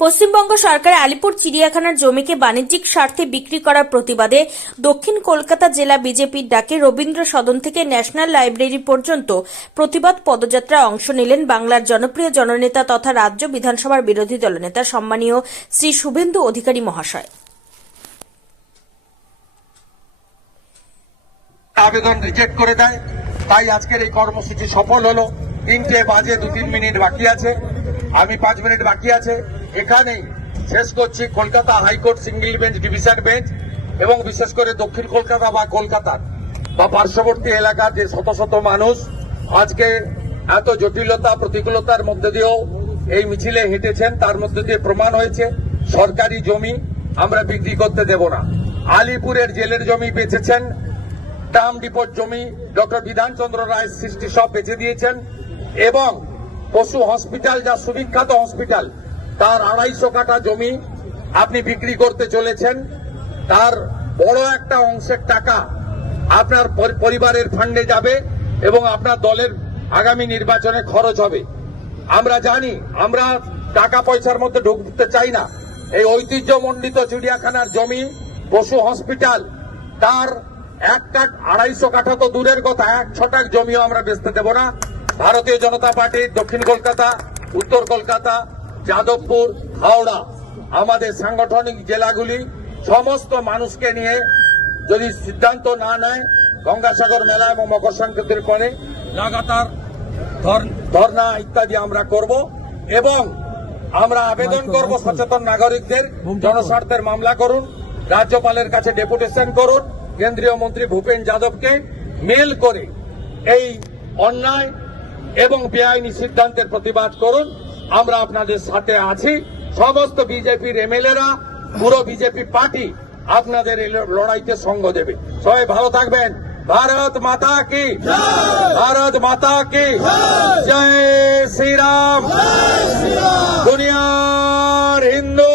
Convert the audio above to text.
পশ্চিমবঙ্গ সরকার আলিপুর চিড়িয়াখানার জমিকে বাণিজ্যিক স্বার্থে বিক্রি করার প্রতিবাদে দক্ষিণ কলকাতা জেলা বিজেপির ডাকে রবীন্দ্র সদন থেকে ন্যাশনাল লাইব্রেরি পর্যন্ত প্রতিবাদ পদযাত্রায় অংশ নিলেন বাংলার জনপ্রিয় জননেতা তথা রাজ্য বিধানসভার বিরোধী দলনেতা সম্মানীয় শ্রী শুভেন্দু অধিকারী মহাশয়। আবেদন রিজেক্ট করে দেয়। তাই আজকের এই কর্মসূচি সফল হলো। তিনটে বাজে দু তিন মিনিট বাকি আছে। আমি পাঁচ মিনিট বাকি আছে। এখানেই শেষ করছি Kolkata high court single bench, division bench এবং বিশেষ করে দক্ষিণ কলকাতা বা কলকাতার বা পার্শ্ববর্তী এলাকার যে শত শত মানুষ আজকে এত জটিলতা, প্রতিকূলতার মধ্যে দিয়েও এই মিছিলে হেঁটেছেন। তার মধ্যে দিয়ে প্রমাণ হয়েছে, সরকারি জমি আমরা বিক্রি করতে দেব না। আলিপুরের জেলের জমি বেচেছেন, টার্ম ডিপোর জমি ডক্টর বিধানচন্দ্র রায় সৃষ্টি সব বেঁচে দিয়েছেন এবং পশু হসপিটাল, যা সুবিখ্যাত হসপিটাল তার আড়াইশো কাঠা জমি আপনি বিক্রি করতে চলেছেন। তার বড় একটা অংশের টাকা আপনার পরিবারের ফান্ডে যাবে এবং আপনার দলের আগামী নির্বাচনে খরচ হবে। আমরা জানি, আমরা টাকা পয়সার মধ্যে ঢুকতে চাই না। এই ঐতিহ্যমণ্ডিত চিড়িয়াখানার জমি, পশু হসপিটাল তার এক কাঠ আড়াইশো কাঠা তো দূরের কথা, এক ছটাক জমিও আমরা বেচতে দেব না। ভারতীয় জনতা পার্টি দক্ষিণ কলকাতা, উত্তর কলকাতা যাদবপুর হাওড়া আমাদের সাংগঠনিক জেলাগুলি সমস্ত মানুষকে নিয়ে যদি সিদ্ধান্ত না নেয় গঙ্গাসাগর মেলা এবং মকর সংক্রান্তির পরে লাগাতার ধর- ধর্ণা ইত্যাদি আমরা করব এবং আমরা আবেদন করব সচেতন নাগরিকদের জনস্বার্থের মামলা করুন রাজ্যপালের কাছে ডেপুটেশন করুন কেন্দ্রীয় মন্ত্রী ভূপেন যাদবকে মেল করে এই অন্যায় এবং বেআইনি সিদ্ধান্তের প্রতিবাদ করুন। আমরা আপনাদের সাথে আছি। সমস্ত বিজেপির এমএলএরা, পুরো বিজেপি পার্টি আপনাদের লড়াইতে সঙ্গ দেবে। সবাই ভালো থাকবেন। ভারত মাতা কি? ভারত মাতা কি? জয় শ্রীরাম। দুনিয়ার হিন্দু।